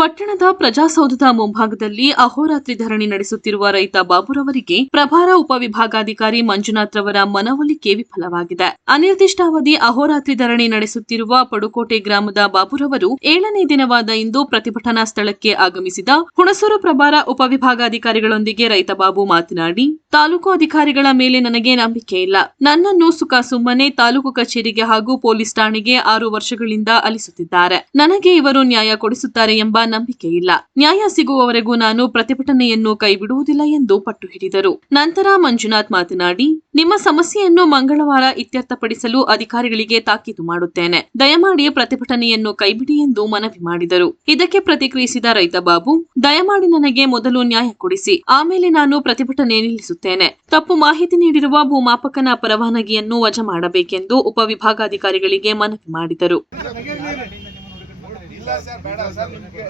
ಪಟ್ಟಣದ ಪ್ರಜಾಸೌಧದ ಮುಂಭಾಗದಲ್ಲಿ ಅಹೋರಾತ್ರಿ ಧರಣಿ ನಡೆಸುತ್ತಿರುವ ರೈತ ಬಾಬುರವರಿಗೆ ಪ್ರಭಾರ ಉಪವಿಭಾಗಾಧಿಕಾರಿ ಮಂಜುನಾಥ್ ರವರ ಮನವೊಲಿಕೆ ವಿಫಲವಾಗಿದೆ. ಅನಿರ್ದಿಷ್ಟಾವಧಿ ಅಹೋರಾತ್ರಿ ಧರಣಿ ನಡೆಸುತ್ತಿರುವ ಪಡುಕೋಟೆ ಗ್ರಾಮದ ಬಾಬುರವರು 7ನೇ ದಿನವಾದ ಇಂದು ಪ್ರತಿಭಟನಾ ಸ್ಥಳಕ್ಕೆ ಆಗಮಿಸಿದ ಹುಣಸೂರು ಪ್ರಭಾರ ಉಪವಿಭಾಗಾಧಿಕಾರಿಗಳೊಂದಿಗೆ ರೈತ ಬಾಬು ಮಾತನಾಡಿ, ತಾಲೂಕು ಅಧಿಕಾರಿಗಳ ಮೇಲೆ ನನಗೆ ನಂಬಿಕೆ ಇಲ್ಲ. ನನ್ನನ್ನು ಸುಮ್ಮನೆ ತಾಲೂಕು ಕಚೇರಿಗೆ ಹಾಗೂ ಪೊಲೀಸ್ ಠಾಣೆಗೆ 6 ವರ್ಷಗಳಿಂದ ಅಲಿಸುತ್ತಿದ್ದಾರೆ. ನನಗೆ ಇವರು ನ್ಯಾಯ ಕೊಡಿಸುತ್ತಾರೆ ಎಂಬ ನಂಬಿಕೆ ಇಲ್ಲ. ನ್ಯಾಯ ಸಿಗುವವರೆಗೂ ನಾನು ಪ್ರತಿಭಟನೆಯನ್ನು ಕೈಬಿಡುವುದಿಲ್ಲ ಎಂದು ಪಟ್ಟು ಹಿಡಿದರು. ನಂತರ ಮಂಜುನಾಥ್ ಮಾತನಾಡಿ, ನಿಮ್ಮ ಸಮಸ್ಯೆಯನ್ನು ಮಂಗಳವಾರ ಇತ್ಯರ್ಥಪಡಿಸಲು ಅಧಿಕಾರಿಗಳಿಗೆ ತಾಕೀತು ಮಾಡುತ್ತೇನೆ. ದಯಮಾಡಿ ಪ್ರತಿಭಟನೆಯನ್ನು ಕೈಬಿಡಿ ಎಂದು ಮನವಿ ಮಾಡಿದರು. ಇದಕ್ಕೆ ಪ್ರತಿಕ್ರಿಯಿಸಿದ ರೈತ ಬಾಬು, ದಯಮಾಡಿ ನನಗೆ ಮೊದಲು ನ್ಯಾಯ ಕೊಡಿಸಿ, ಆಮೇಲೆ ನಾನು ಪ್ರತಿಭಟನೆ ನಿಲ್ಲಿಸುತ್ತೇನೆ. ತಪ್ಪು ಮಾಹಿತಿ ನೀಡಿರುವ ಭೂಮಾಪಕನ ಪರವಾನಗಿಯನ್ನು ವಜಾ ಮಾಡಬೇಕೆಂದು ಉಪವಿಭಾಗಾಧಿಕಾರಿಗಳಿಗೆ ಮನವಿ ಮಾಡಿದರು. ಇಲ್ಲ ಸರ್, ಬೇಡ ಸರ್, ನಿಮಗೆ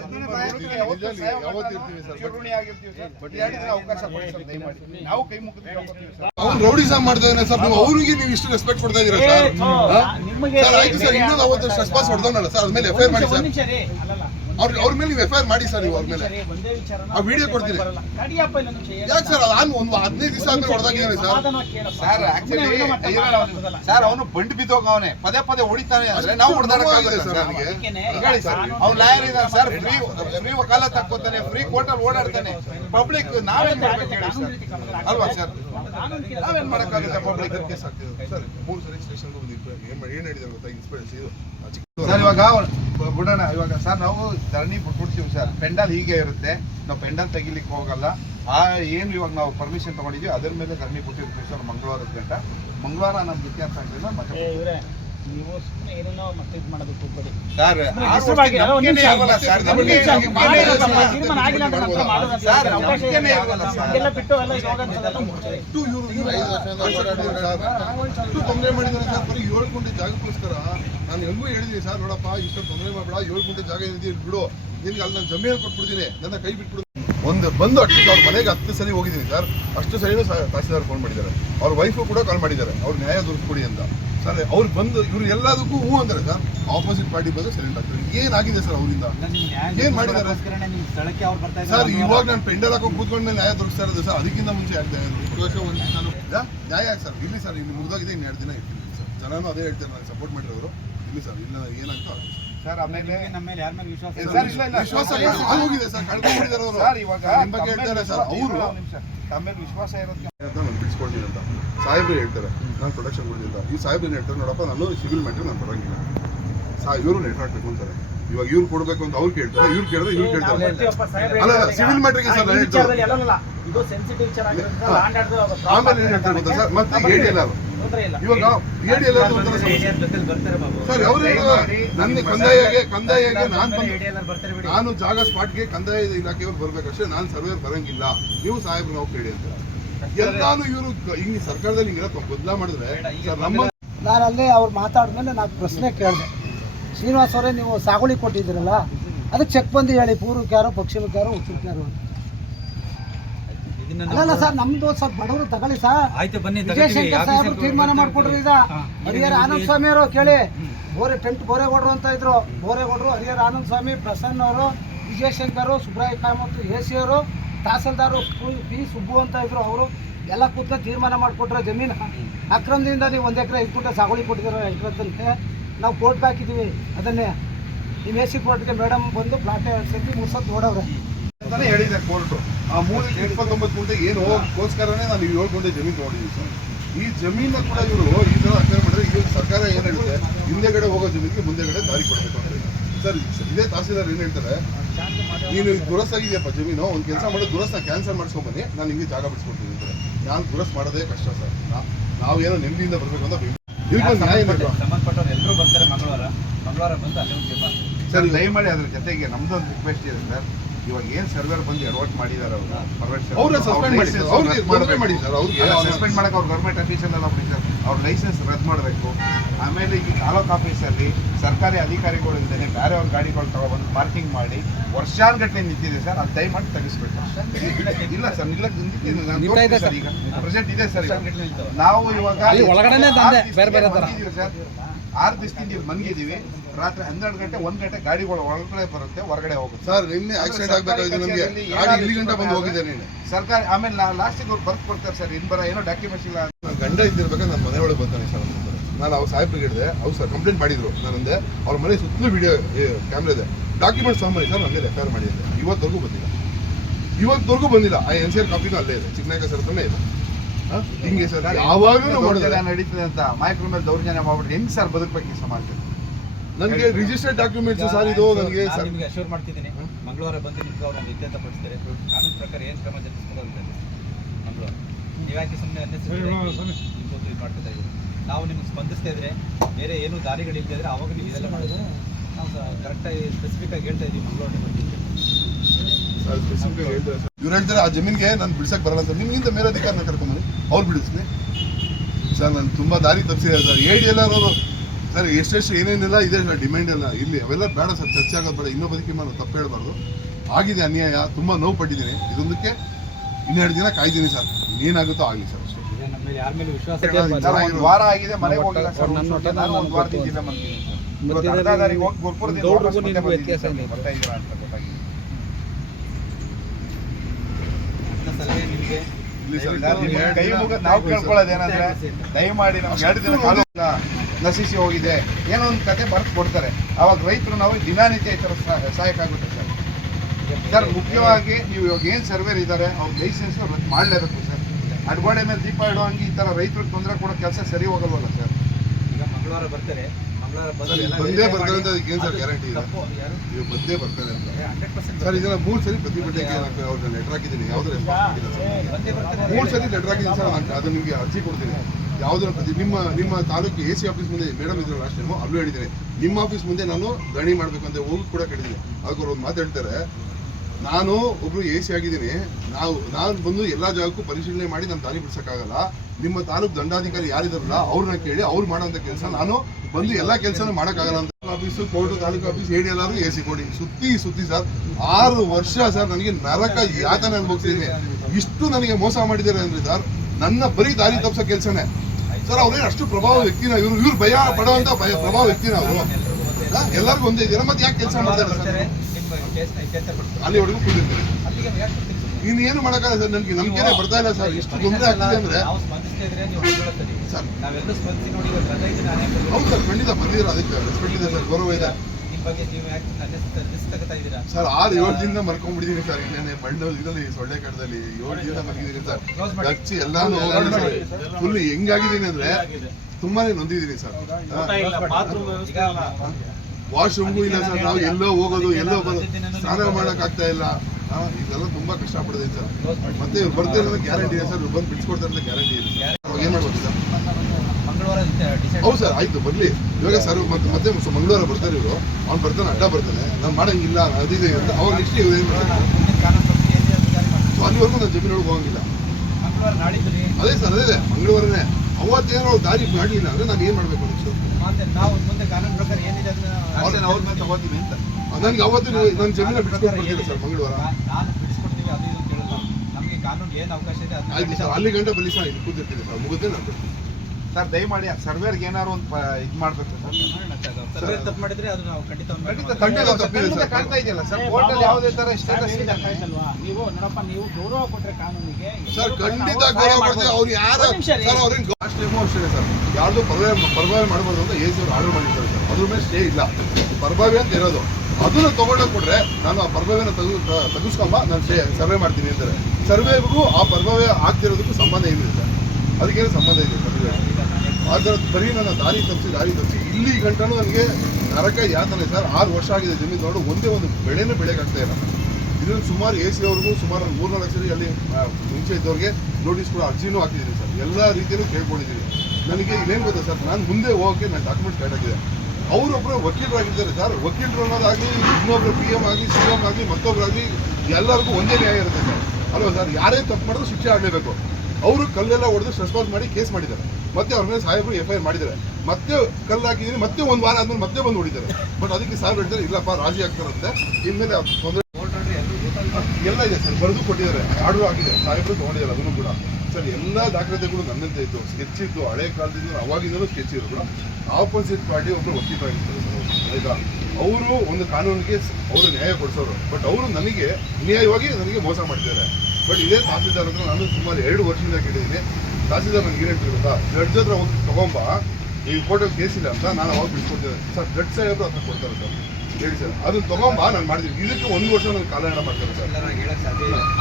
ಅವಕಾಶ ಕೊಡಿ ಸರ್, ದಯಮಾಡಿ. ನಾವು ಕೈ ಮುಗಿದು ಅವ್ನು ರೌಡಿಸಮ್ ಮಾಡ್ತಾ ಇದ್ದಾನೆ ಸರ್. ನೀವು ಅವ್ರಿಗೆ ನೀವು ಇಷ್ಟು ರೆಸ್ಪೆಕ್ಟ್ ಕೊಡ್ತಾ ಇದೀರಾ ಸರ್? ಸರ್ ಆಯ್ತು ಸರ್, ಇನ್ನೊಂದು ಅವತ್ತು ರೆಸ್ಪಾನ್ಸ್ ಹೊಡೆದವನಲ್ಲ ಸರ್, ಅದ್ಮೇಲೆ ಎಫ್ಐಆರ್ ಮಾಡಿ ಸರ್. ಅವ್ರ ಮೇಲೆ ನೀವು ಎಫ್ಐಆರ್ ಮಾಡಿ ಸರ್. ನೀವು ಅವ್ರ ಮೇಲೆ ಆ ವಿಡಿಯೋ ಕೊಡ್ತೀನಿ. ಯಾಕೆ ಸರ್, ನಾನು ಒಂದು 15 ದಿವಸ ಆದ್ಮೇಲೆ ಹೊಡೆದಾಗಿದ್ದಾನೆ ಸರ್. ಸರ್ ಆಕ್ಚುಲಿ ಸರ್ ಅವನು ಬಂಡ್ ಬಿದ್ದೋಗವನೆ, ಪದೇ ಪದೇ ಹೊಡಿತಾನೆ ಅಂದ್ರೆ ನಾವು ಹೊಡೆದಾಡಕ್ಕಾಗಿದೆ ಸರ್. ನನಗೆ ಹೇಳಿ ಸರ್, ಅವ್ನು ಲಾಯರ್ ಇದ್ದಾನೆ ಸರ್, ಫ್ರೀ ವಕಾಲತ್ ಹಾಕೋತಾನೆ, ಫ್ರೀ ಕೋರ್ಟಲ್ಲಿ ಓಡಾಡ್ತಾನೆ. ಪಬ್ಲಿಕ್ ನಾವೇನ್ ಮಾಡ್ಬೇಕು ಹೇಳಿ ಸರ್, ಅಲ್ವಾ ಸರ್? ನಾವೇನ್ ಮಾಡಕ್ಕಾಗುತ್ತೆ? ಪಬ್ಲಿಕ್ ಕೇಸ್ ಆಗ್ತಿದೆ ಸರ್. 3 ಸರಿ ಸ್ಟೇಷನ್ಗೆ ಬಂದಿದ್ರು. ಏನ್ ಹೇಳಿದಾರೆ ಗೊತ್ತಾ ಇನ್ಸ್ಪೆಕ್ಟರ್ ಸರ್? ಇವಾಗ ಬಿಡೋಣ. ಇವಾಗ ಸರ್ ನಾವು ಧರಣಿ ಕೊಡ್ತೀವಿ ಸರ್. ಪೆಂಡಲ್ ಹೀಗೆ ಇರುತ್ತೆ, ನಾವು ಪೆಂಡಲ್ ತೆಗಿಲಿಕ್ಕೆ ಹೋಗಲ್ಲ. ಏನು ಇವಾಗ ನಾವು ಪರ್ಮಿಷನ್ ತಗೊಂಡಿದ್ವಿ ಅದ್ರ ಮೇಲೆ ಧರಣಿ ಕೊಟ್ಟಿರ್ತೀವಿ ಸರ್. ಮಂಗಳವಾರ ನಮ್ಗೆ ಇತಿಹಾಸ ಆಗಿಲ್ಲ. ಮತ್ತೆ ನೀವು ಸುಮ್ಮನೆ ಏನೋ ಮತ್ತೆ ಇದು ಮಾಡೋದಕ್ಕೆ ಹೋಗ್ಬೇಡಿ ಸರ್. ತೊಂದರೆ ಮಾಡಿದ್ದಾರೆ ಸರ್. ಬರೀ 7 ಗುಂಟೆ ಜಾಗಕ್ಕೋಸ್ಕರ ನಾನು ಹೆಂಗೂ ಹೇಳಿದ್ದೀನಿ ಸರ್, ನೋಡಪ್ಪ ಇಷ್ಟೊಂದು ತೊಂದರೆ ಮಾಡಬೇಡ, 7 ಗುಂಟೆ ಜಾಗ ಏನಿದೆ ಬಿಡು, ನಿನ್ಗೆ ಅಲ್ಲಿ ನಾನು ಜಮೀನು ಕೊಟ್ಬಿಡ್ತೀನಿ, ನನ್ನ ಕೈ ಬಿಟ್ಬಿಡು. ಬಂದು ಅಟ್ಲೀಸ್ಟ್ ಅವ್ರ ಮನೆಗೆ 10 ಸರಿ ಹೋಗಿದ್ದೀನಿ ಸರ್. ಅಷ್ಟು ಸರಿನೂ ತಹಸೀಲ್ದಾರ್ ಫೋನ್ ಮಾಡಿದ್ದಾರೆ. ಅವ್ರ ವೈಫು ಕೂಡ ಕಾಲ್ ಮಾಡಿದ್ದಾರೆ, ಅವ್ರು ನ್ಯಾಯ ದೊರಕಿಕೊಡಿ ಅಂತ ಸರ್. ಅವ್ರು ಬಂದು ಇವ್ರು ಎಲ್ಲದಕ್ಕೂ ಹೂ ಅಂತಾರೆ ಸರ್. ಆಪೋಸಿಟ್ ಪಾರ್ಟಿ ಬಂದು ಸೈಲೆಂಟ್ ಆಗ್ತಾರೆ. ಏನಾಗಿದೆ ಸರ್ ಅವರಿಂದ? ಏನ್ ಮಾಡಿದ್ದಾರೆ ಸರ್? ಇವಾಗ ನಾನು ಪೆಂಡಲ್ ಹಾಕೋ ಕೂತ್ಕೊಂಡು ನ್ಯಾಯ ದೊರಕಿಸ್ತಾ ಇರೋದು ಸರ್. ಅದಕ್ಕಿಂತ ಮುಂಚೆ ಯಾಕೆ ನ್ಯಾಯ ಯಾಕೆ ಸರ್? ಇಲ್ಲಿ ಸರ್, ಇಲ್ಲಿ ಮುಗ್ದೋಗಿದೆ, ಇನ್ನು 2 ದಿನ ಇರ್ತೀನಿ ಸರ್. ಜನನು ಅದೇ ಹೇಳ್ತಾರೆ, ನನಗೆ ಸಪೋರ್ಟ್ ಮಾಡಿರೋರು. ಇಲ್ಲಿ ಸರ್, ಇಲ್ಲ ಏನಂತ ಸರ್ ಆಮೇಲೆ ನಮ್ಮ ಮೇಲೆ ಯಾರ ಮೇಲೆ ವಿಶ್ವಾಸ ಹೋಗಿದೆ ಸರ್. ಕಳ್ಕೊಂಡಿದ್ದಾರೆ ಅವರು ಸರ್. ಇವಾಗ ನಿಮ್ಮ ಬಗ್ಗೆ ಹೇಳ್ತಾರೆ ಸರ್. ಅವರು ಆಮೇಲೆ ವಿಶ್ವಾಸ ಇರೋದಕ್ಕೆ ನಾನು ಬಿಡಿಸ್ಕೊಳ್ತೀನಿ ಅಂತ ಸಾಹೇಬ್ರು ಹೇಳ್ತಾರೆ. ನಾನು ಪ್ರೊಡಕ್ಷನ್ ಕೊಡ್ತಿದ್ದ ಈ ಸಾಹೇಬ್ರು ಹೇಳ್ತಾರೆ, ನೋಡಪ್ಪ ನಾನು ಸಿವಿಲ್ ಮ್ಯಾಟ್ರ್ ನಾನು ಬರೋಂಗಿಲ್ಲ. ಇವರು ನೆಟ್ ಹಾಕ್ಬೇಕು ಅಂತಾರೆ. ಇವಾಗ ಇವ್ರು ಕೊಡ್ಬೇಕು ಅಂತ ಅವ್ರು ಕೇಳ್ತಾರೆ, ಇವ್ರು ಕೇಳಿದ್ರೆ ಇವ್ರು ಕೇಳ್ತಾರೆ. ಅಲ್ಲ, ಸಿವಿಲ್ ಮ್ಯಾಟ್ರಿಗೆ ಸರ್ ಹೇಳ್ತಾರೆ. ಆಮೇಲೆ ಏನ್ ಹೇಳ್ತಾರೆ ಗೊತ್ತಾ ಸರ್? ಮತ್ತೆ ADLR ಇವಾಗ ADLR ಸರ್. ಅವರು ನನ್ನ ಕಂದಾಯಗೆ ನಾನು ಜಾಗ ಸ್ಪಾಟ್ಗೆ ಕಂದಾಯ ಇಲಾಖೆಯವ್ರು ಬರ್ಬೇಕಷ್ಟೇ, ನಾನು ಸರ್ವೇರ್ ಬರಂಗಿಲ್ಲ. ನೀವು ಸಾಹೇಬ್ರು ನಾವು ಕೇಳಿ ಅಂತ ಎಲ್ಲಾನು ಇವರು ಹಿಂಗೆ ಸರ್ಕಾರದಲ್ಲಿ ಹಿಂಗೆಲ್ಲ ಬದಲಾ ಮಾಡಿದ್ರೆ ಸರ್. ನಾನು ಅಲ್ಲೇ ಅವ್ರು ಮಾತಾಡಿದ್ಮೇಲೆ ನಾನು ಪ್ರಶ್ನೆ ಕೇಳಿದೆ, ಶ್ರೀನಿವಾಸ್ ಅವರೇ ನೀವು ಸಾಗುವಳಿ ಕೊಟ್ಟಿದ್ದೀರಲ್ಲ, ಅದಕ್ಕೆ ಚೆಕ್ ಬಂದು ಹೇಳಿ, ಪೂರ್ವಕ್ಕೆ ಯಾರೋ ಪಶ್ಚಿಮಕ್ಕೆ ಯಾರೋ ಉತ್ತರಕ್ಕೆ ಯಾರೋ ಅಂತ. ಅಲ್ಲ ಸರ್, ನಮ್ದು ಸ್ವಲ್ಪ ಬಡವರು ತಗೊಳ್ಳಿ ಸರ್. ವಿಜಯಶಂಕರ್ ಸಾಹೇಬ್ರು ತೀರ್ಮಾನ ಮಾಡ್ಕೊಡ್ರಿ. ಈಗ ಹರಿಹರ ಆನಂದ ಸ್ವಾಮಿ ಅವರು ಕೇಳಿ, ಬೋರೇಗೌಡರು ಅಂತ ಇದ್ರು. ಬೋರೇಗೌಡರು, ಹರಿಹರ ಆನಂದ ಸ್ವಾಮಿ, ಪ್ರಸನ್ನ ಅವರು, ವಿಜಯಶಂಕರ್, ಸುಬ್ರಾಯ ಕಾಮತ್, AC ಅವರು, ತಹಸೀಲ್ದಾರು P ಸುಬ್ಬು ಅಂತ ಇದ್ರು. ಅವರು ಎಲ್ಲ ಕೂತ್ಕೊಂಡು ತೀರ್ಮಾನ ಮಾಡಿಕೊಟ್ರೆ ಜಮೀನು ಅಕ್ರಮದಿಂದ ನೀವು 1 ಎಕರೆ 5 ಗುಂಟೆ ಸಾಗುವಳಿ ಕೊಟ್ಟಿದ್ದೀರ ಎಕರದಂತೆ ನಾವು ಕೋರ್ಟ್ಗೆ ಹಾಕಿದ್ದೀವಿ. ಅದನ್ನೇ ನಿಮ್ಮ AC ಕೋರ್ಟ್ಗೆ ಮೇಡಮ್ ಬಂದು ಪ್ಲಾಟ್ ಸತಿ 3 ಸತಿ ಓಡವ್ರೆ ಅಂತಾನೆ ಹೇಳಿದೆ ಕೋರ್ಟು. ಆ 329 ಗುಂಟೆ ಏನು ಹೋಗೋಸ್ಕರನೇ ನಾನು 7 ಗುಂಟೆ ಜಮೀನು ತಗೊಂಡಿದ್ದೀನಿ ಸರ್. ಈ ಜಮೀನ ಕೂಡ ಇವರು ಈ ಥರ ಅಕ್ರಮ ಮಾಡಿದ್ರೆ ಈಗ ಸರ್ಕಾರ ಏನು ಹೇಳುತ್ತೆ, ಹಿಂದೆಗಡೆ ಹೋಗೋ ಜಮೀನಿಗೆ ಮುಂದೆಗಡೆ ದಾರಿ ಕೊಡಬೇಕು ಅಂತ ಸರ್. ಇದೇ ತಹಸೀಲ್ದಾರ್ ಏನು ಹೇಳ್ತಾರೆ, ನೀನು ದುರಸ್ತಾಗಿದೆಯಪ್ಪ ಜಮೀನು, ಒಂದು ಕೆಲಸ ಮಾಡೋದು ದುರಸ್ತ ಕ್ಯಾನ್ಸಲ್ ಮಾಡಿಸ್ಕೊಂಬನ್ನಿ, ನಾನು ನಿಮಗೆ ಜಾಗ ಬಿಡಿಸ್ಕೊಡ್ತೀನಿ ಅಂತಾರೆ. ನಾನು ದುರಸ್ ಮಾಡೋದೇ ಕಷ್ಟ ಸರ್. ನಾವೇನೋ ನೆಮ್ಮದಿಯಿಂದ ಬರಬೇಕು ಅಂತ ಸಂಬಂಧಪಟ್ಟವ್ರು ಎಲ್ಲರೂ ಬರ್ತಾರೆ. ಮಂಗಳವಾರ ಬಂದು ಅಲ್ಲೇ ಸರ್. ದಯಮಾಡಿ ಅದ್ರ ಜೊತೆಗೆ ನಮ್ದು ಒಂದು ರಿಕ್ವೆಸ್ಟ್ ಇದೆ ಸರ್. ಇವಾಗ ಏನ್ ಸರ್ವರ್ ಬಂದು ಎಡವಟ್ ಮಾಡಿದಾರೆ ಅವರು ಸಸ್ಪೆಂಡ್ ಮಾಡಕ್ಕೆ ಅವ್ರು ಗೌರ್ಮೆಂಟ್ ಆಫೀಸಲ್ಲಿ ಸರ್. ಅವ್ರ ಲೈಸೆನ್ಸ್ ರದ್ದು ಮಾಡಬೇಕು. ಆಮೇಲೆ ಈ ತಾಲೂಕು ಆಫೀಸಲ್ಲಿ ಸರ್ಕಾರಿ ಅಧಿಕಾರಿಗಳು ಇದ್ದೇನೆ ಬೇರೆ ಅವ್ರ ಗಾಡಿಗಳು ತಗೊಬಂದು ಪಾರ್ಕಿಂಗ್ ಮಾಡಿ ವರ್ಷಾನುಗಟ್ಟಲೆ ನಿಂತಿದೆ ಸರ್. ಅದು ದಯಮಾಡಿ ತೆಗಿಸ್ಬೇಕು. ಇಲ್ಲ ಸರ್, ನಿಲ್ಲಕ್ಕೆ ಸರ್. ಈಗ ಪ್ರೆಸೆಂಟ್ ಇದೆ ಸರ್. ನಾವು ಇವಾಗ 6 ದಿವಸದಿಂದ ಇಲ್ಲಿ ಮನ್ಗಿದ್ದೀವಿ. ರಾತ್ರಿ 12 ಗಂಟೆ 1 ಗಂಟೆ ಗಾಡಿಗಳು ಒಳಗಡೆ ಬರುತ್ತೆ, ಹೊರಗಡೆ ಹೋಗುತ್ತೆ. ಸರ್ ನಿನ್ನೆ ಆಕ್ಸಿಡೆಂಟ್ ಆಗ್ಬೇಕಾಗಿದೆ ನಮಗೆ, ಗಾಡಿ ಇಲ್ಲಿ ಗಂಟೆ ಬಂದು ಹೋಗಿದೆ ನೀನು ಸರ್ಕಾರ. ಆಮೇಲೆ ಲಾಸ್ಟಿಗೆ ಅವ್ರು ಬರ್ದು ಕೊಡ್ತಾರೆ ಸರ್, ಏನೋ ಡಾಕ್ಯುಮೆಂಟ್ಸ್ ಇಲ್ಲ. ನನ್ನ ಗಂಡ ಇದ್ದಿರ್ಬೇಕಾದ್ರೆ ನನ್ನ ಮನೆ ಒಳಗೆ ಬರ್ತಾನೆ ಸರ್. ನಾನು ಅವ್ರು ಸಾಹೇಬ್ರಿಗೆ ಹೇಳಿದೆ, ಅವ್ರು ಸರ್ ಕಂಪ್ಲೇಂಟ್ ಮಾಡಿದ್ರು. ನಾನಂದೆ ಅವ್ರ ಮನೆ ಸುತ್ತಲೂ ವಿಡಿಯೋ ಕ್ಯಾಮ್ರಾ ಇದೆ, ಡಾಕ್ಯುಮೆಂಟ್ಸ್ ತೊಗೊಂಬನ್ನಿ ಸರ್, ನನ್ನ ಮೇಲೆ ಎಫ್ ಐ ಆರ್ ಮಾಡಿದ್ದೆ. ಇವತ್ತವರೆಗೂ ಬಂದಿಲ್ಲ. ಆ NCR ಕಾಪಿನೂ ಅಲ್ಲೇ ಇದೆ, ಚಿಕ್ಕನಾಯಕ ಸರ್ ಹತ್ರನೇ ಇದೆ. ಹಿಂಗೆ ಸರ್ ಯಾವಾಗಲೂ ನಡೀತದೆ ಅಂತ ಮಾಯಕರ ಮೇಲೆ ದೌರ್ಜನ್ಯ ಮಾಡ್ಬಿಟ್ಟು ಹೆಂಗ್ ಸರ್ ಬದುಕಬೇಕು ಈ ಸಮಾಜದಲ್ಲಿ? ನನಗೆ ರಿಜಿಸ್ಟರ್ಡ್ ಡಾಕ್ಯುಮೆಂಟ್ಸ್ ಸರ್ ಇದು. ನನಗೆ ನಾನು ನಿಮಗೆ ಅಶ್ಯೂರ್ ಮಾಡ್ತಿದ್ದೀನಿ, ಮಂಗಳವಾರ ಬಂದು ನಿಮ್ಗೆ ಅವ್ರನ್ನ ಇತ್ಯರ್ಥ ಪಡಿಸ್ತಾರೆ. ಕಾನೂನು ಪ್ರಕಾರ ಏನು ಕ್ರಮ ಜರುಗಿಸ್ಬೋದು ಅಂತ ಮಂಗಳವಾರ. ನೀವ್ಯಾಕೆ ಸುಮ್ಮನೆ ಇದು ಮಾಡ್ಕೊತಾ ಇದ್ದೀವಿ. ನಾವು ನಿಮ್ಗೆ ಸ್ಪಂದಿಸ್ತಾ ಇದ್ರೆ ಬೇರೆ ಏನು ದಾರಿಗಳಿಲ್ಲದೆ ಇದ್ರೆ ಅವಾಗ ನೀವು ಇದೆಲ್ಲ ಮಾಡಿದ್ರೆ ನಾವು ಕರೆಕ್ಟಾಗಿ ಸ್ಪೆಸಿಫಿಕ್ಕಾಗಿ ಹೇಳ್ತಾ ಇದ್ದೀವಿ. ಮಂಗಳವಾರ ಬಂದಿದ್ದೀವಿ ಇವ್ರು ಹೇಳ್ತಾರೆ ಆ ಜಮೀನಿಗೆ ನಾನು ಬಿಡ್ಸಕ್ಕೆ ಬರಲ್ಲ ಸರ್, ನಿಮ್ಗಿಂತ ಮೇಲಧಿಕಾರನ ಕರ್ಕೊಂಬಂದು ಅವ್ರು ಬಿಡಿಸ್ತೀನಿ ಸರ್. ನಾನು ತುಂಬ ದಾರಿ ತಪ್ಪಿಸಿದೆ ಸರ್. ADL ಅವರು ಸರ್ ಎಷ್ಟೆಷ್ಟು ಏನೇನೆಲ್ಲ ಇದೆ ಸರ್ ಡಿಮ್ಯಾಂಡ್ ಎಲ್ಲ ಇಲ್ಲಿ ಅವೆಲ್ಲ ಬೇಡ ಸರ್, ಚರ್ಚೆ ಆಗೋದು ಬೇಡ. ಇನ್ನೊಬ್ಬರಿಗೆ ನಾನು ತಪ್ಪು ಹೇಳಬಾರ್ದು. ಆಗಿದೆ ಅನ್ಯಾಯ, ತುಂಬ ನೋವು ಪಟ್ಟಿದ್ದೀನಿ. ಇದೊಂದಕ್ಕೆ 12 ದಿನ ಕಾಯ್ತೀನಿ ಸರ್, ಏನಾಗುತ್ತೋ ಆಗಲಿ ಸರ್ ಅಷ್ಟೇ. ನಮ್ಮ ಮೇಲೆ ಯಾರ ಮೇಲೆ ವಿಶ್ವಾಸ ಒಂದು ವಾರ ಆಗಿದೆ, ಮನೆಗೆ ಹೋಗಿಲ್ಲ ಸರ್. ನಾನು ಒಂದು ವಾರದಿಂದ ಜಿಲ್ಲೆ ಬಂದಿದ್ದೀನಿ ಸರ್. ಅರ್ಧ ದಾರಿಗೆ ಹೋಗಿ ಗುರುಪುರದಿಂದ ವಾಪಸ್ ಮತ್ತೆ ಬಂದಿದ್ದೀನಿ ಸರ್. ಬರ್ತಾ ಇದ್ದೀರಾ ಅಂತ ಗೊತ್ತಾಗಿದೆ. ಸಲಹೆ ನಿಮಗೆ ಕೈ ಮುಗಿದು ನಾವು ಕೇಳ್ಕೊಳ್ಳೋದೇನಂದ್ರೆ, ದಯಮಾಡಿ ನಮ್ಗೆ 2 ದಿನ ಕಾಲ ನಶಿಸಿ ಹೋಗಿದೆ, ಏನೋ ಒಂದು ಕತೆ ಬರ್ತು ಕೊಡ್ತಾರೆ. ಅವಾಗ ರೈತರು ನಾವು ದಿನನಿತ್ಯ ಈ ಥರ ಸಹಾಯಕ್ಕಾಗುತ್ತೆ ಸರ್. ಸರ್ ಮುಖ್ಯವಾಗಿ ನೀವು ಇವಾಗ ಏನು ಸರ್ವೇರ್ ಇದ್ದಾರೆ ಅವ್ರ ಲೈಸೆನ್ಸ್ ರದ್ದು ಮಾಡಲೇಬೇಕು ಸರ್. ಅಡ್ಗೋಡೆ ಮೇಲೆ ದೀಪ ಇಡೋ ಹಂಗೆ ಈ ಥರ ರೈತರಿಗೆ ತೊಂದರೆ ಕೊಡೋ ಕೆಲಸ ಸರಿ ಹೋಗಲ್ವಲ್ಲ ಸರ್. ಈಗ ಮಂಗಳವಾರ ಬರ್ತಾರೆ, ಮಂಗಳವಾರ ಬಂದೇ ಬರ್ತಾರೆ ಅಂತ ಅದಕ್ಕೆ ಏನು ಸರ್ ಗ್ಯಾರಂಟಿ ಇದೆ? ನೀವು ಬಂದೇ ಬರ್ತಾರೆ ಅಂತ 100% ಸರ್. ಇದನ್ನ 3 ಸರಿ ಪ್ರತಿಭಟನೆಗೆ ಅವ್ರನ್ನ ಲೆಟರ್ ಹಾಕಿದ್ದೀನಿ, ಯಾವುದೂ ರೆಸ್ಪಾನ್ಸ್ ಮಾಡಿಲ್ಲ ಸರ್. 3 ಸರಿ ಲೆಟರ್ ಹಾಕಿದ್ದೀನಿ ಸರ್. ನಾನು ಅದು ನಿಮಗೆ ಅರ್ಜಿ ಕೊಡ್ತೀನಿ. ಯಾವುದೋ ನಿಮ್ಮ ತಾಲೂಕು AC ಆಫೀಸ್ ಮುಂದೆ ಮೇಡಮ್ ಇದ್ರು ಲಾಸ್ಟ್ ಟೈಮು, ಅಲ್ಲೂ ಹೇಳಿದ್ದೀನಿ. ನಿಮ್ಮ ಆಫೀಸ್ ಮುಂದೆ ನಾನು ಧರಣಿ ಮಾಡಬೇಕು ಅಂತ ಹೋಗಿ ಕೂಡ ಕೇಳಿದ್ದೀನಿ. ಅದಕ್ಕೆ ಅವ್ರು ಒಂದು ಮಾತು ಹೇಳ್ತಾರೆ, ನಾನು ಒಬ್ರು AC ಆಗಿದ್ದೀನಿ, ನಾನು ಬಂದು ಎಲ್ಲ ಜಾಗಕ್ಕೂ ಪರಿಶೀಲನೆ ಮಾಡಿ ನಾನು ದಾರಿ ಬಿಡ್ಸೋಕ್ಕಾಗಲ್ಲ. ನಿಮ್ಮ ತಾಲೂಕು ದಂಡಾಧಿಕಾರಿ ಯಾರಿದಾರಲ್ಲ ಅವ್ರನ್ನ ಕೇಳಿ ಅವ್ರು ಮಾಡೋಂಥ ಕೆಲಸ ನಾನು ಬಂದು ಎಲ್ಲ ಕೆಲಸನೂ ಮಾಡೋಕ್ಕಾಗಲ್ಲ ಅಂತ. Office, court, taluk office, ADL AC ಕೊಡಿ ಸುತ್ತಿ ಸರ್ 6 ವರ್ಷ ಸರ್ ನನಗೆ ನರಕ ಯಾತನೆ ಅನುಭವಿಸಿದ್ದೀನಿ. ಇಷ್ಟು ನನಗೆ ಮೋಸ ಮಾಡಿದ್ದಾರೆ ಅಂದ್ರೆ ಸರ್, ನನ್ನ ಬರೀ ದಾರಿ ತಪ್ಪಿಸೋ ಕೆಲಸನೇ ಸರ್. ಅವ್ರೇನು ಅಷ್ಟು ಪ್ರಭಾವ ವ್ಯಕ್ತಿನ ಇವ್ರು ಭಯ ಪಡುವಂತ ಪ್ರಭಾವ ವ್ಯಕ್ತಿನ ಅವರು. ಎಲ್ಲರಿಗೂ ಒಂದೇ ಇದೆಯಲ್ಲ, ಮತ್ತೆ ಯಾಕೆ ಕೆಲಸ ಮಾಡ್ತಾರೆ ಸರ್? ಅಲ್ಲಿವರೆಗೂ ಕೂತಿರ್ತಾರೆ. ಇನ್ನೇನು ಮಾಡೋಕ್ಕಾಗಲ್ಲ ಸರ್. ನನಗೆ ನಂಬಿಕೆನೇ ಬರ್ತಾ ಇಲ್ಲ ಸರ್. ಎಷ್ಟು ತೊಂದರೆ ಆಗ್ತಿದೆ ಅಂದ್ರೆ ಸರ್. ಹೌದು ಸರ್, ಖಂಡಿತ ಬಂದಿದ್ರು, ಅದಕ್ಕೆ ರೆಸ್ಪೆಕ್ಟ್ ಇದೆ ಸರ್, ಗೌರವ ಇದೆ ಸರ್. 6-7 ದಿನ ಮರ್ಕೊಂಡ್ಬಿಟ್ಟಿದ್ದೀನಿ ಸರ್. ಇನ್ನೇನೆ ಮಣ್ಣು ಇದರಲ್ಲಿ ಸೊಳ್ಳೆ ಕಾಡದಲ್ಲಿ 7 ದಿನ ಮಲಗಿದ್ದೀನಿ ಸರ್. ಖರ್ಚು ಎಲ್ಲಾನು ಫುಲ್ ಹೆಂಗಾಗಿದ್ದೀನಿ ಅಂದ್ರೆ ತುಂಬಾನೇ ನೊಂದಿದ್ದೀನಿ ಸರ್. ವಾಶ್ರೂಮ್ಗೂ ಇಲ್ಲ ಸರ್. ನಾವು ಎಲ್ಲೋ ಹೋಗೋದು ಎಲ್ಲೋ ಬರೋದು, ಸ್ನಾನ ಮಾಡಕ್ ಆಗ್ತಾ ಇಲ್ಲ. ಇದೆಲ್ಲ ತುಂಬಾ ಕಷ್ಟಪಡ್ತೀನಿ ಸರ್. ಮತ್ತೆ ಇವ್ರು ಬರ್ತಾರೆ ಅನ್ನೋ ಗ್ಯಾರಂಟಿ ಇದೆ ಸರ್, ಇವ್ರು ಬಂದು ಬಿಡ್ಸ್ಕೊಡ್ತಾರೆ ಅಂತ ಗ್ಯಾರಂಟಿ ಇದೆ ಸರ್. ಏನ್ ಮಾಡ್ಬೋದು ಸರ್? ಹೌದು ಸರ್, ಆಯ್ತು ಬರ್ಲಿ. ಇವಾಗ ಸರ್ ಮತ್ತೆ ಮಂಗಳವಾರ ಬರ್ತಾರೆ ಇವರು, ಅವ್ನು ಬರ್ತಾನೆ, ಅಡ್ಡ ಬರ್ತಾನೆ, ನಾನು ಮಾಡಂಗಿಲ್ಲ ಅದಿದೆ ಅಂತ. ಅವಾಗ ನೆಕ್ಸ್ಟ್ ಇವ್ರು ಏನು ಮಾಡ್ತಾರೆ? ಸೊ ಅಲ್ಲಿವರೆಗೂ ನಾನು ಜಮೀನೊಳಗೆ ಹೋಗಂಗಿಲ್ಲ. ಅದೇ ಸರ್, ಅದೇ ಮಂಗಳವಾರನೇ. ಅವತ್ತೇನೋ ದಾರಿ ಮಾಡಲಿಲ್ಲ ಅಂದ್ರೆ ನಾನು ಏನ್ ಮಾಡ್ಬೇಕು ನೆಕ್ಸ್ಟ್? ಅವ್ರ ಮೇಲೆ ತಗೋತೀವಿ ಅಂತ ನನಗೆ ಅವತ್ತು ನನ್ನ ಜಮೀನ ಬಿಡ್ಸ್ಕೊಡ್ತೀರಾ ಸರ್ ಮಂಗಳವಾರ? ಆಯ್ತು ಸರ್, ಅಲ್ಲಿ ಗಂಟೆ ಬಲ್ಲಿ ಸರ್ ಇಲ್ಲಿ ಕೂತಿರ್ತೀನಿ ಸರ್, ಮುಗುತ್ತೆ ನಾನು ಸರ್. ದಯಮಾಡಿ ಸರ್ವೇರ್ಗೆ ಏನಾದ್ರು ಒಂದು ಇದು ಮಾಡ್ಬೇಕು ಸರ್. ತಪ್ಪು ಮಾಡಿದ್ರೆ ಅದು ನಾವು ಖಂಡಿತ ತಪ್ಪಿದೆ ಸರ್. ಕಾಣ್ತಾ ಇದೆಯಲ್ಲ ಸರ್, ಕೋರ್ಟಲ್ಲಿ ಯಾವುದೇ ತರ ಸ್ಟೇಟಸ್ ಇದೆ. ನೀವು ನೋಡಪ್ಪ, ನೀವು ಗೌರವ ಕೊಟ್ರೆ ಕಾನೂನಿಗೆ ಸರ್ ಖಂಡಿತ ಗೌರವ ಕೊಡ್ತೀವಿ. ಅವ್ರು ಯಾರು ಸರ್, ಅವ್ರೇನು ಲಾಸ್ಟ್ ಟೈಮು ಅಷ್ಟೇ ಸರ್, ಯಾರ್ದು ಪರಭಾವಿ ಮಾಡಬಾರ್ದು ಅಂತ AC ಅವ್ರು ಆರ್ಡರ್ ಮಾಡಿರ್ತಾರೆ ಸರ್. ಅದ್ರ ಮೇಲೆ ಸ್ಟೇ ಇಲ್ಲ, ಪರಭಾವಿ ಅಂತ ಇರೋದು. ಅದನ್ನ ತಗೊಂಡೋಗಿ ಕೊಟ್ರೆ ನಾನು ಆ ಪರಭಾವಿನ ತೆಗಿಸ್ಕೊಂಬ ನಾನು ಸರ್ವೆ ಮಾಡ್ತೀನಿ ಅಂತಾರೆ. ಸರ್ವೆಗೂ ಆ ಪರಭಾವಿ ಆಗ್ತಿರೋದಕ್ಕೂ ಸಂಬಂಧ ಏನಿದೆ ಸರ್? ಅದಕ್ಕೇನು ಸಂಬಂಧ ಇದೆ ಸರ್ವೆ? ಅದರ ಬರೀ ನನ್ನ ದಾರಿ ತಪ್ಪಿಸಿ ಇಲ್ಲಿ ಗಂಟನೂ ನನಗೆ ನರಕ ಯಾತನೆ ಸರ್. 6 ವರ್ಷ ಆಗಿದೆ ಜಮೀನು ನೋಡು, ಒಂದೇ ಒಂದು ಬೆಳೆನೂ ಬೆಳೆಯೋಕ್ಕಾಗ್ತಾ ಇಲ್ಲ. ಇದರಲ್ಲಿ ಸುಮಾರು AC ಅವ್ರಿಗೂ ಸುಮಾರು 3-4 ಸರಿ ಅಲ್ಲಿ ಮುಂಚೆ ಇದ್ದವ್ರಿಗೆ ನೋಟಿಸ್ ಕೂಡ ಅರ್ಜಿನೂ ಹಾಕಿದ್ದೀನಿ ಸರ್. ಎಲ್ಲ ರೀತಿಯಲ್ಲೂ ಕೇಳ್ಕೊಂಡಿದ್ದೀನಿ. ನನಗೆ ಇದೇನು ಗೊತ್ತಾ ಸರ್, ನಾನು ಮುಂದೆ ಹೋಗೋಕ್ಕೆ ನನ್ನ ಡಾಕ್ಯುಮೆಂಟ್ ಕರೆಕ್ಟ್ ಆಗಿದೆ. ಅವರೊಬ್ಬರು ವಕೀಲರಾಗಿದ್ದಾರೆ ಸರ್. ವಕೀಲರು ಅನ್ನೋದಾಗಲಿ, ಇನ್ನೊಬ್ರು PM ಆಗಲಿ, CM ಆಗಲಿ, ಮತ್ತೊಬ್ಬರಾಗಲಿ ಎಲ್ಲರಿಗೂ ಒಂದೇ ನ್ಯಾಯ ಇರುತ್ತೆ ಸರ್, ಅಲ್ವಾ ಸರ್? ಯಾರೇ ತಪ್ಪು ಮಾಡಿದ್ರು ಶಿಕ್ಷೆ ಆಗಲೇಬೇಕು. ಅವರು ಕಲ್ಲೆಲ್ಲ ಹೊಡೆದು ಸಸ್ಪೆಂಡ್ ಮಾಡಿ ಕೇಸ್ ಮಾಡಿದ್ದಾರೆ. ಮತ್ತೆ ಅವ್ರ ಮೇಲೆ ಸಾಹೇಬರು FIR ಮಾಡಿದ್ದಾರೆ. ಮತ್ತೆ ಕಲ್ಲು ಹಾಕಿದ್ದೀನಿ, ಮತ್ತೆ 1 ವಾರ ಆದ್ಮೇಲೆ ಮತ್ತೆ ಬಂದು ಹೊಡಿದ್ದಾರೆ. ಬಟ್ ಅದಕ್ಕೆ ಸಾಹೇಬ್ ಹೇಳ್ತಾರೆ, ಇಲ್ಲಪ್ಪ ರಾಜಿ ಆಗ್ತಾರಂತೆ, ಇನ್ಮೇಲೆ ತೊಂದರೆ ಎಲ್ಲ ಇದೆ ಸರ್. ಬರೆದು ಕೊಟ್ಟಿದ್ದಾರೆ, ಆರ್ಡರ್ ಆಗಿದೆ, ಸಾಹೇಬರು ತೊಗೊಂಡಿದ್ದಾರೆ ಅದನ್ನು ಕೂಡ ಸರ್. ಎಲ್ಲ ದಾಖಲಾತಿಗಳು ನನ್ನಂತೆ ಇತ್ತು, ಸ್ಕೆಚ್ ಇತ್ತು, ಹಳೆ ಕಾಲದಿಂದ ಅವಾಗಿಂದಲೂ ಸ್ಕೆಚ್ ಇರೋದು. ಆಪೋಸಿಟ್ ಪಾರ್ಟಿ ಒಬ್ಬರು ವಕೀಲರಾಗಿರ್ತಾರೆ ಸರ್. ಆಯ್ತಾ. ಅವರು ಒಂದು ಕಾನೂನಿಗೆ ಅವರು ನ್ಯಾಯ ಕೊಡಿಸೋರು, ಬಟ್ ಅವರು ನನಗೆ ಅನ್ಯಾಯವಾಗಿ ನನಗೆ ಮೋಸ ಮಾಡಿದ್ದಾರೆ. ಬಟ್ ಇದೇ ತಹಸೀಲ್ದಾರ್ ಹತ್ರ ನಾನು ಸುಮಾರು 2 ವರ್ಷದಿಂದ ಕೇಳಿದ್ದೀನಿ. ತಹಸೀಲ್ದಾರ್ ನನಗೆ ಏನು ಹೇಳ್ತಾರೆ ಗೊತ್ತಾ, ಜಡ್ಜ್ ಹತ್ರ ಹೋಗಿ ತಗೊಂಬ, ಈ ಕೋರ್ಟಲ್ಲಿ ಕೇಸ್ ಇಲ್ಲ ಅಂತ ನಾನು ಅವಾಗ ಬಿಡಿಸ್ಕೊಡ್ತೇನೆ ಸರ್. ಜಡ್ಜ್ ಸಾಹೇಬರು ಅದನ್ನ ಕೊಡ್ತಾರೆ ಸರ್, ಹೇಳಿ ಸರ್, ಅದನ್ನ ತಗೊಂಬ ನಾನು ಮಾಡಿದ್ದೀನಿ. ಇದಕ್ಕೆ 1 ವರ್ಷ ನನಗೆ ಕಾಲಹರಣ ಮಾಡ್ತಾರೆ ಸರ್.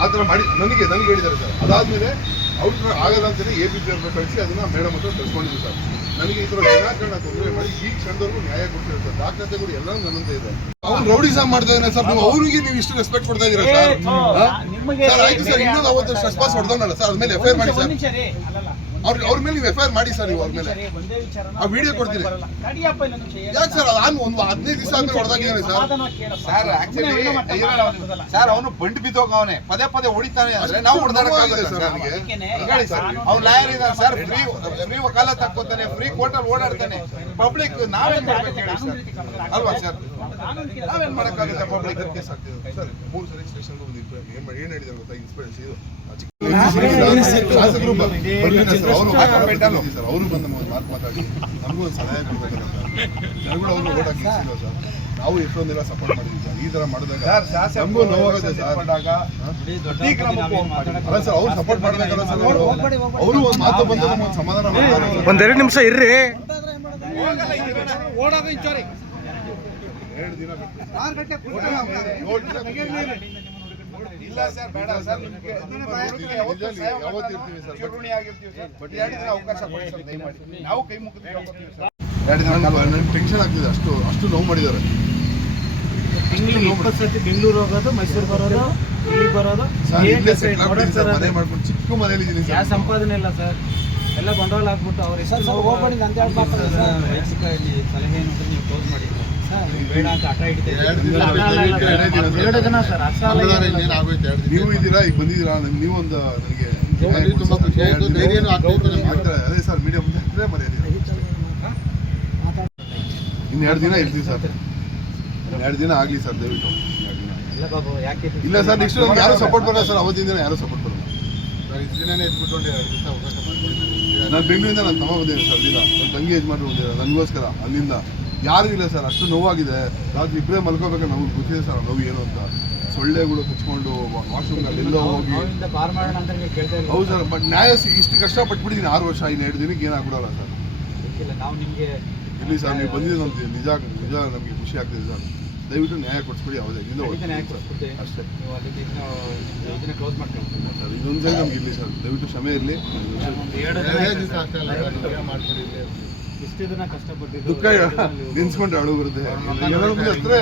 ಆ ಥರ ಮಾಡಿ ನನಗೆ ಹೇಳಿದ್ದಾರೆ ಸರ್. ಅದಾದಮೇಲೆ ಅವ್ರ ಆಗಲ್ಲ ಅಂತಲೇ APP ಅವ್ರನ್ನ ಕಳಿಸಿ ಅದನ್ನ ಮೇಡಮ್ ಹತ್ರ ಕಳ್ಸ್ಕೊಂಡಿದ್ದೀನಿ ಸರ್. ನನಗೆ ಈ ಥರ ವಿನಾಕಾರಣ ತೊಂದರೆ ಮಾಡಿ ಈ ಕ್ಷಣದವರೆಗೂ ನ್ಯಾಯ ಕೊಡ್ತಿದ್ದಾರೆ ಸರ್. ದಾಖಲಾತಿಗಳು ಎಲ್ಲ ನನ್ನಂತ ಇದೆ. ಅವ್ನು ರೌಡಿಸಮ್ ಮಾಡ್ತಾ ಇದ್ದಾನೆ ಸರ್. ನೀವು ಅವ್ರಿಗೆ ನೀವು ಇಷ್ಟು ರೆಸ್ಪೆಕ್ಟ್ ಕೊಡ್ತಾ ಇದ್ದೀರಾ ಸರ್? ಸರ್ ಆಯ್ತು ಸರ್, ಇನ್ನೊಂದು ಅವತ್ತು ಟ್ರೆಸ್ಪಾಸ್ ಹೊಡೆದವನಲ್ಲ ಸರ್, ಅದ್ಮೇಲೆ FIR ಮಾಡಿ ಸರ್. ಅವ್ರ ಮೇಲೆ ನೀವು FIR ಮಾಡಿ ಸರ್. ನೀವು ಅವ್ರ ಮೇಲೆ ಆ ವಿಡಿಯೋ ಕೊಡ್ತೀನಿ. ಯಾಕೆ ಸರ್, ನಾನು ಒಂದು 15 ದಿವಸ ಆದ್ಮೇಲೆ ಹೊಡೆದಾಗಿದ್ದಾನೆ ಸರ್. ಸರ್ ಆಕ್ಚುಲಿ ಸರ್ ಅವನು ಬಂಡ್ ಬಿದ್ದೋಗವನೆ, ಪದೇ ಪದೇ ಹೊಡಿತಾನೆ ಅಂದ್ರೆ ನಾವು ಹೊಡೆದಾಡಕ್ಕಾಗುತ್ತೆ ಸರ್. ನನಗೆ ಹೇಳಿ ಸರ್, ಅವ್ನು ಲಾಯರ್ ಇದ್ದಾನೆ ಸರ್, ಫ್ರೀ ವಕಾಲತ್ ಹಾಕೋತಾನೆ, ಫ್ರೀ ಕೋರ್ಟಲ್ಲಿ ಓಡಾಡ್ತಾನೆ. ಪಬ್ಲಿಕ್ ನಾವೇನ್ ಮಾಡ್ಬೇಕು ಹೇಳಿ ಸರ್, ಅಲ್ವಾ ಸರ್? ನಾವೇನ್ ಮಾಡಕ್ಕಾಗುತ್ತೆ ಪಬ್ಲಿಕ್? ಕೇಸ್ ಆಗ್ತಿದೆ ಸರ್. 3 ಸರಿ ಸ್ಟೇಷನ್ಗೆ ಬಂದಿದ್ದು ಏನ್ ಹೇಳಿದಾರೆ ಗೊತ್ತಾ, ಇನ್ಸ್ಪೆಕ್ಟರ್ ಇದು ಶಾಸಕರು ಅವರು ಬಂದ ಮಾತಾಡಿ ನಮಗೂ ಒಂದು ಸಲಹೆ ಕೊಡ್ಬೇಕಲ್ಲ ಸರ್. ಜನಗಳು ಅವ್ರು ಓಟ್ ಹಾಕಿ ಸರ್, ನಾವು ಎಷ್ಟೊಂದೆಲ್ಲ ಸಪೋರ್ಟ್ ಮಾಡಿದ್ವಿ ಸರ್. ಈ ತರ ಮಾಡಿದಾಗ ನಮಗೂ ನೋವಾಗುತ್ತೆ ಸರ್. ಅಲ್ಲ ಸರ್, ಅವ್ರು ಸಪೋರ್ಟ್ ಮಾಡ್ಬೇಕಲ್ಲ ಸರ್. ಅವರು ಒಂದು ಮಾತು ಬಂದು ನಮ್ಗೆ ಸಮಾಧಾನ ಮಾಡ್ತಾರೆ. 1-2 ನಿಮಿಷ ಇರ್ರಿ. 2 ದಿನ ಇಲ್ಲ ಸರ್, ಬೇಡ ಸರ್, ನಿಮ್ಗೆ ಯಾವತ್ತೂ ಇರ್ತೀವಿ ಸರ್. ಋಣಿ ಆಗಿರ್ತೀವಿ ಸರ್. ಬಟ್ 2 ದಿನ ಅವಕಾಶ ಕೊಡಿ ಸರ್, ದಯಮಾಡಿ. ನಾವು ಕೈ ಮುಗಿದು ಕೇಳ್ಕೊತೀವಿ ಸರ್. ನನಗೆ ಟೆನ್ಷನ್ ಆಗ್ತಿದೆ. ಅಷ್ಟು ನೋವು ಮಾಡಿದ್ದಾರೆ. ತಿಂಗಳಿಗೆ 20 ಸತಿ ಬೆಂಗಳೂರು ಹೋಗೋದು, ಮೈಸೂರು ಬರೋದು, ಇಲ್ಲಿ ಬರೋದು. ಸರ್ ಇಲ್ಲೇ ಸೆಟ್ಲ್ ಆಗ್ಬಿಟ್ಟು ಸರ್, ಮನೆ ಮಾಡ್ಕೊಂಡು ಚಿಕ್ಕ ಮನೇಲಿ ಇದ್ದೀನಿ ಯಾವ ಸರ್. ಸಂಪಾದನೆ ಇಲ್ಲ ಸರ್, ಎಲ್ಲ ಬಂಡವಾಳ ಹಾಕ್ಬಿಟ್ಟು ಅವ್ರು ಎಷ್ಟು ಹೋಗ್ಬೇಡಿ ಅಂತ ಹೇಳ್ಬಾರ್ದು ಸರ್. ಸಲಹೆ ಏನು ಅಂತ ನೀವು ಕ್ಲೋಸ್ ಮಾಡಿ ಬೇಡ ಅಂತ ಹಠ ಹಿಡಿತಾ 2 ದಿನ ಸರ್, ನೀವು ಇದ್ದೀರಾ, ಈಗ ಬಂದಿದ್ದೀರಾ, ನೀವು ಒಂದು ನನಗೆ ತುಂಬಾ ಖುಷಿ ಆಯ್ತು. ಧೈರ್ಯನೂ ಆಗ್ತಾರೆ. ಅದೇ ಸರ್, ಮೀಡಿಯಾ ಮುಂದೆ ಮರ್ಯಾದೆ. ಇನ್ನು 2 ದಿನ ಇರ್ತೀವಿ ಸರ್. 2 ದಿನ ಆಗಲಿ ಸರ್, ದಯವಿಟ್ಟು 2 ದಿನ. ಇಲ್ಲ ಸರ್, ನೆಕ್ಸ್ಟ್ ನಮ್ಗೆ ಯಾರು ಸಪೋರ್ಟ್ ಬರಲ್ಲ ಸರ್. ಅವತ್ತಿನ ದಿನ ಯಾರು ಸಪೋರ್ಟ್ ಬರಲ್ಲ. ದಿನನೇ ಎತ್ಬಿಟ್ಟು 2 ದಿವಸ ಅವಕಾಶ ಮಾಡ್ಕೊಂಡಿದ್ದೀನಿ. ನಾನು ಬೆಂಗಳೂರಿಂದ ನನ್ನ ತಮ್ಮ ಬಂದಿದ್ದೀನಿ ಸರ್. ದಿನ ನನ್ನ ತಂಗಿ ಯಜಮಾನ್ರು ಬಂದಿದ್ದಾರೆ ನನಗೋಸ್ಕರ. ಅಲ್ಲಿಂದ ಯಾರೂ ಇಲ್ಲ ಸರ್. ಅಷ್ಟು ನೋವಾಗಿದೆ. ರಾತ್ರಿ ಇಬ್ಬರೇ ಮಲ್ಕೋಬೇಕಾದ್ರೆ ನಮಗೆ ಗೊತ್ತಿದೆ ಸರ್ ನೋವು ಏನು ಅಂತ. ಸೊಳ್ಳೆಗಳು ಹಚ್ಕೊಂಡು ವಾಶ್ರೂಮ್ನಲ್ಲಿ ಎಲ್ಲ ಹೋಗಿ. ಹೌದು ಸರ್, ಬಟ್ ನ್ಯಾಯ ಇಷ್ಟು ಕಷ್ಟಪಟ್ಬಿಟ್ಟಿದ್ದೀನಿ 6 ವರ್ಷ. ಇನ್ನು 2 ದಿನಕ್ಕೆ ಏನಾಗ್ಬಿಡಲ್ಲ ಸರ್. ನಾವು ನಿಮಗೆ ಇಲ್ಲಿ ಸರ್, ನೀವು ಬಂದಿದ್ದು ನಮ್ಗೆ ನಿಜ ನಮಗೆ ಖುಷಿ ಆಗ್ತಿದೆ ಸರ್. ದಯವಿಟ್ಟು ನ್ಯಾಯ ಕೊಡಿಸ್ಬಿಡಿ. ಯಾವುದೇ ನ್ಯಾಯ ಕೊಡಿಸ್ಬಿಡ್ತೀವಿ ಅಷ್ಟೇ ನೀವು ಅಲ್ಲಿ ಇದನ್ನ ಕ್ಲೋಸ್ ಮಾಡ್ಕೊಳ್ತೀವಿ ಸರ್. ಇದೊಂದು ಸರಿ ನಮ್ಗೆ ಇರಲಿ ಸರ್, ದಯವಿಟ್ಟು ಕ್ಷಮೆ ಇರಲಿ. ಇಷ್ಟು ದಿನ ಕಷ್ಟಪಟ್ಟಿದ್ದು ದುಃಖ ನಿನ್ಸ್ಕೊಂಡ್ರೆ ಅಳು ಬರುತ್ತೆ. ಎಲ್ಲರ ಮುಂದೆ ಹತ್ರ